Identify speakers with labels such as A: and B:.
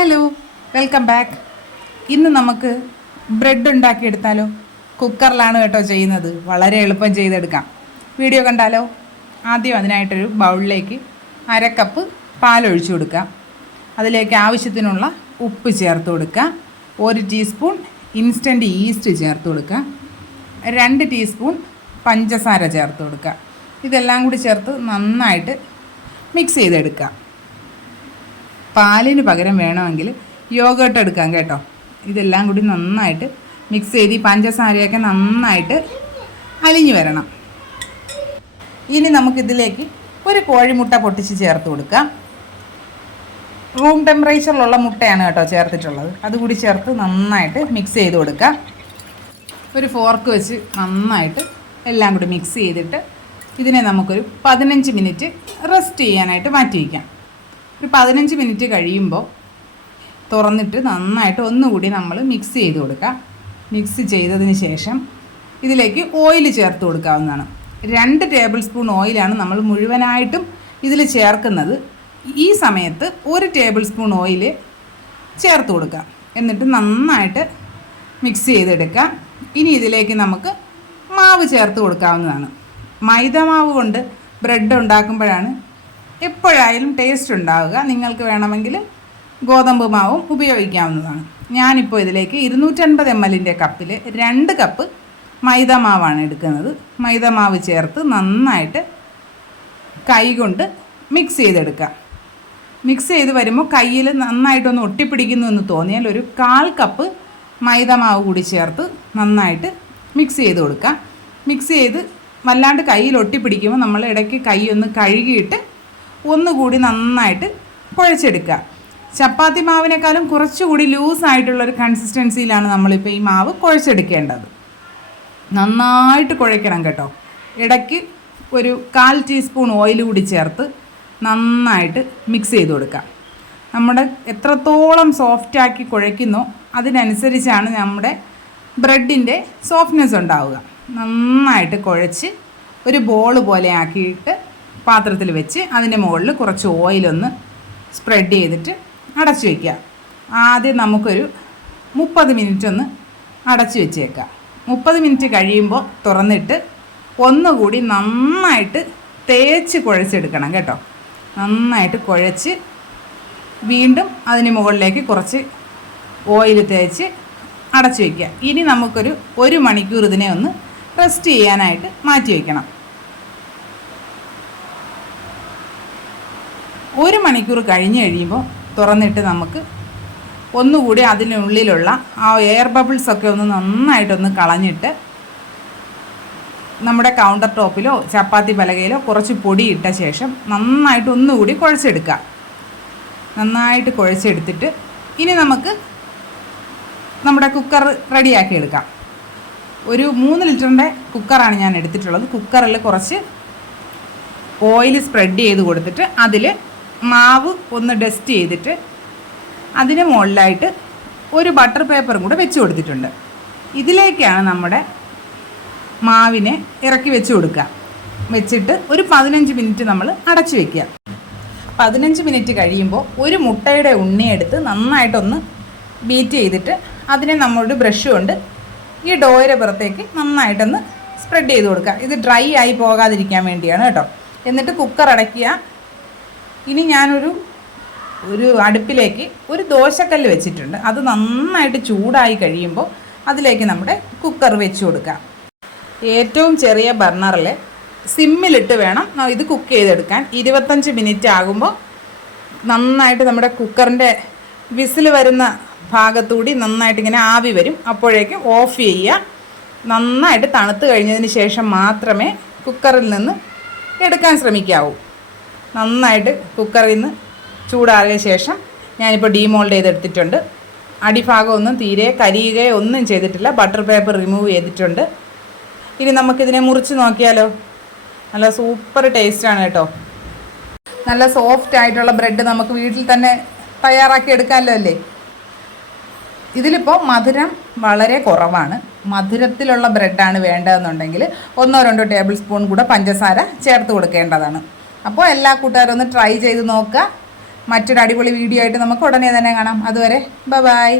A: Hello welcome back ഇന്ന് നമുക്ക് bread ഉണ്ടാക്കിയെടുത്താലോ? കുക്കറിലാണ് കേട്ടോ ചെയ്യുന്നത്. വളരെ എളുപ്പം ചെയ്തെടുക്കാം. വീഡിയോ കണ്ടാലോ? ആദ്യം അതിനായിട്ടൊരു ബൗളിലേക്ക് അര കപ്പ് പാലൊഴിച്ചു കൊടുക്കാം. അതിലേക്ക് ആവശ്യത്തിനുള്ള ഉപ്പ് ചേർത്ത് കൊടുക്കുക ഒരു ടീസ്പൂൺ ഇൻസ്റ്റന്റ് ഈസ്റ്റ് ചേർത്ത് കൊടുക്കുക രണ്ട് ടീസ്പൂൺ പഞ്ചസാര ചേർത്ത് കൊടുക്കുക ഇതെല്ലാം കൂടി ചേർത്ത് നന്നായിട്ട് മിക്സ് ചെയ്തെടുക്കുക പാലിന് പകരം വേണമെങ്കിൽ യോഗേട്ട് എടുക്കാം കേട്ടോ. ഇതെല്ലാം കൂടി നന്നായിട്ട് മിക്സ് ചെയ്ത് ഈ പഞ്ചസാരയൊക്കെ നന്നായിട്ട് അലിഞ്ഞു വരണം. ഇനി നമുക്കിതിലേക്ക് ഒരു കോഴിമുട്ട പൊട്ടിച്ച് ചേർത്ത് കൊടുക്കാം. റൂം ടെമ്പറേച്ചറിലുള്ള മുട്ടയാണ് കേട്ടോ ചേർത്തിട്ടുള്ളത്. അതുകൂടി ചേർത്ത് നന്നായിട്ട് മിക്സ് ചെയ്ത് കൊടുക്കാം. ഒരു ഫോർക്ക് വെച്ച് നന്നായിട്ട് എല്ലാം കൂടി മിക്സ് ചെയ്തിട്ട് ഇതിനെ നമുക്കൊരു പതിനഞ്ച് മിനിറ്റ് റെസ്റ്റ് ചെയ്യാനായിട്ട് മാറ്റി വയ്ക്കാം. ഒരു പതിനഞ്ച് മിനിറ്റ് കഴിയുമ്പോൾ തുറന്നിട്ട് നന്നായിട്ട് ഒന്നുകൂടി നമ്മൾ മിക്സ് ചെയ്ത് കൊടുക്കാം മിക്സ് ചെയ്തതിന് ശേഷം ഇതിലേക്ക് ഓയിൽ ചേർത്ത് കൊടുക്കാവുന്നതാണ്. രണ്ട് ടേബിൾ സ്പൂൺ ഓയിലാണ് നമ്മൾ മുഴുവനായിട്ടും ഇതിൽ ചേർക്കുന്നത്. ഈ സമയത്ത് ഒരു ടേബിൾ സ്പൂൺ ഓയിൽ ചേർത്ത് കൊടുക്കുക. എന്നിട്ട് നന്നായിട്ട് മിക്സ് ചെയ്തെടുക്കാം ഇനി ഇതിലേക്ക് നമുക്ക് മാവ് ചേർത്ത് കൊടുക്കാവുന്നതാണ്. മൈദ മാവ് കൊണ്ട് ബ്രെഡ് ഉണ്ടാക്കുമ്പോഴാണ് എപ്പോഴായാലും ടേസ്റ്റ് ഉണ്ടാവുക. നിങ്ങൾക്ക് വേണമെങ്കിൽ ഗോതമ്പ് മാവും ഉപയോഗിക്കാവുന്നതാണ്. ഞാനിപ്പോൾ ഇതിലേക്ക് ഇരുന്നൂറ്റൻപത് എം എല്ലിന്റെ കപ്പിൽ രണ്ട് കപ്പ് മൈദ മാവാണ് എടുക്കുന്നത്. മൈദ മാവ് ചേർത്ത് നന്നായിട്ട് കൈകൊണ്ട് മിക്സ് ചെയ്തെടുക്കാം മിക്സ് ചെയ്ത് വരുമ്പോൾ കയ്യിൽ നന്നായിട്ടൊന്ന് ഒട്ടിപ്പിടിക്കുന്നു എന്ന് തോന്നിയാൽ ഒരു കാൽ കപ്പ് മൈദ മാവ് കൂടി ചേർത്ത് നന്നായിട്ട് മിക്സ് ചെയ്ത് കൊടുക്കുക. മിക്സ് ചെയ്ത് വല്ലാണ്ട് കയ്യിൽ ഒട്ടിപ്പിടിക്കുമ്പോൾ നമ്മൾ ഇടയ്ക്ക് കൈ ഒന്ന് കഴുകിയിട്ട് ഒന്നുകൂടി നന്നായിട്ട് കുഴച്ചെടുക്കുക. ചപ്പാത്തി മാവിനേക്കാളും കുറച്ചുകൂടി ലൂസായിട്ടുള്ളൊരു കൺസിസ്റ്റൻസിയിലാണ് നമ്മളിപ്പോൾ ഈ മാവ് കുഴച്ചെടുക്കേണ്ടത്. നന്നായിട്ട് കുഴയ്ക്കണം കേട്ടോ. ഇടയ്ക്ക് ഒരു കാൽ ടീസ്പൂൺ ഓയിൽ കൂടി ചേർത്ത് നന്നായിട്ട് മിക്സ് ചെയ്ത് കൊടുക്കാം. നമ്മുടെ എത്രത്തോളം സോഫ്റ്റാക്കി കുഴയ്ക്കുന്നോ അതിനനുസരിച്ചാണ് നമ്മുടെ ബ്രെഡിന്റെ സോഫ്റ്റ്നെസ് ഉണ്ടാവുക. നന്നായിട്ട് കുഴച്ച് ഒരു ബോൾ പോലെ ആക്കിയിട്ട് പാത്രത്തിൽ വെച്ച് അതിന്റെ മുകളിൽ കുറച്ച് ഓയിലൊന്ന് സ്പ്രെഡ് ചെയ്തിട്ട് അടച്ചു വയ്ക്കുക ആദ്യം നമുക്കൊരു മുപ്പത് മിനിറ്റ് ഒന്ന് അടച്ചു വെച്ചേക്കാം മുപ്പത് മിനിറ്റ് കഴിയുമ്പോൾ തുറന്നിട്ട് ഒന്നുകൂടി നന്നായിട്ട് തേച്ച് കുഴച്ചെടുക്കണം കേട്ടോ. നന്നായിട്ട് കുഴച്ച് വീണ്ടും അതിന് മുകളിലേക്ക് കുറച്ച് ഓയിൽ തേച്ച് അടച്ചു വയ്ക്കുക ഇനി നമുക്കൊരു ഒരു മണിക്കൂർ ഇതിനെ ഒന്ന് റെസ്റ്റ് ചെയ്യാനായിട്ട് മാറ്റി വയ്ക്കണം ഒരു മണിക്കൂർ കഴിഞ്ഞ് കഴിയുമ്പോൾ തുറന്നിട്ട് നമുക്ക് ഒന്നുകൂടി അതിനുള്ളിലുള്ള ആ എയർ ബബിൾസ് ഒക്കെ ഒന്ന് നന്നായിട്ടൊന്ന് കളഞ്ഞിട്ട് നമ്മുടെ കൗണ്ടർ ടോപ്പിലോ ചപ്പാത്തി പലകയിലോ കുറച്ച് പൊടി ഇട്ട ശേഷം നന്നായിട്ട് ഒന്നുകൂടി കുഴച്ചെടുക്കുക. നന്നായിട്ട് കുഴച്ചെടുത്തിട്ട് ഇനി നമുക്ക് നമ്മുടെ കുക്കർ റെഡിയാക്കി എടുക്കാം. ഒരു മൂന്ന് ലിറ്ററിന്റെ കുക്കറാണ് ഞാൻ എടുത്തിട്ടുള്ളത്. കുക്കറിൽ കുറച്ച് ഓയിൽ സ്പ്രെഡ് ചെയ്ത് കൊടുത്തിട്ട് അതിൽ മാവ് ഒന്ന് ഡസ്റ്റ് ചെയ്തിട്ട് അതിന് മുകളിലായിട്ട് ഒരു ബട്ടർ പേപ്പറും കൂടെ വെച്ച് കൊടുത്തിട്ടുണ്ട്. ഇതിലേക്കാണ് നമ്മുടെ മാവിനെ ഇറക്കി വെച്ച് കൊടുക്കുക. വെച്ചിട്ട് ഒരു പതിനഞ്ച് മിനിറ്റ് നമ്മൾ അടച്ചു വെക്കുക. പതിനഞ്ച് മിനിറ്റ് കഴിയുമ്പോൾ ഒരു മുട്ടയുടെ ഉണ്ണിയെടുത്ത് നന്നായിട്ടൊന്ന് ബീറ്റ് ചെയ്തിട്ട് അതിനെ നമ്മളൊരു ബ്രഷ് കൊണ്ട് ഈ ഡോയുടെ പുറത്തേക്ക് നന്നായിട്ടൊന്ന് സ്പ്രെഡ് ചെയ്ത് കൊടുക്കുക. ഇത് ഡ്രൈ ആയി പോകാതിരിക്കാൻ വേണ്ടിയാണ് കേട്ടോ. എന്നിട്ട് കുക്കർ അടയ്ക്കുക. ഇനി ഞാനൊരു ഒരു അടുപ്പിലേക്ക് ഒരു ദോശക്കല്ല് വെച്ചിട്ടുണ്ട്. അത് നന്നായിട്ട് ചൂടായി കഴിയുമ്പോൾ അതിലേക്ക് നമ്മുടെ കുക്കർ വെച്ച് കൊടുക്കാം. ഏറ്റവും ചെറിയ ബർണറിൽ സിമ്മിലിട്ട് വേണം ഇത് കുക്ക് ചെയ്തെടുക്കാൻ. ഇരുപത്തഞ്ച് മിനിറ്റ് ആകുമ്പോൾ നന്നായിട്ട് നമ്മുടെ കുക്കറിന്റെ വിസിൽ വരുന്ന ഭാഗത്തൂടി നന്നായിട്ട് ഇങ്ങനെ ആവി വരും. അപ്പോഴേക്കും ഓഫ് ചെയ്യുക. നന്നായിട്ട് തണുത്ത് കഴിഞ്ഞതിന് ശേഷം മാത്രമേ കുക്കറിൽ നിന്ന് എടുക്കാൻ ശ്രമിക്കാവൂ. നന്നായിട്ട് കുക്കറിൽ നിന്ന് ചൂടാറിയ ശേഷം ഞാനിപ്പോൾ ഡീമോൾഡ് ചെയ്തെടുത്തിട്ടുണ്ട്. അടിഭാഗമൊന്നും തീരെ കരിയുകയോ ഒന്നും ചെയ്തിട്ടില്ല. ബട്ടർ പേപ്പർ റിമൂവ് ചെയ്തിട്ടുണ്ട്. ഇനി നമുക്കിതിനെ മുറിച്ച് നോക്കിയാലോ? നല്ല സൂപ്പർ ടേസ്റ്റാണ് കേട്ടോ. നല്ല സോഫ്റ്റ് ആയിട്ടുള്ള ബ്രെഡ് നമുക്ക് വീട്ടിൽ തന്നെ തയ്യാറാക്കി എടുക്കാമല്ലോ അല്ലേ? ഇതിലിപ്പോൾ മധുരം വളരെ കുറവാണ്. മധുരത്തിലുള്ള ബ്രെഡാണ് വേണ്ടതെന്നുണ്ടെങ്കിൽ ഒന്നോ രണ്ടോ ടേബിൾ സ്പൂൺ കൂടെ പഞ്ചസാര ചേർത്ത് കൊടുക്കേണ്ടതാണ്. അപ്പോൾ എല്ലാ കൂട്ടുകാരും ഒന്ന് ട്രൈ ചെയ്ത് നോക്കുക. മറ്റൊരു അടിപൊളി വീഡിയോ ആയിട്ട് നമുക്ക് ഉടനെ തന്നെ കാണാം. അതുവരെ ബൈ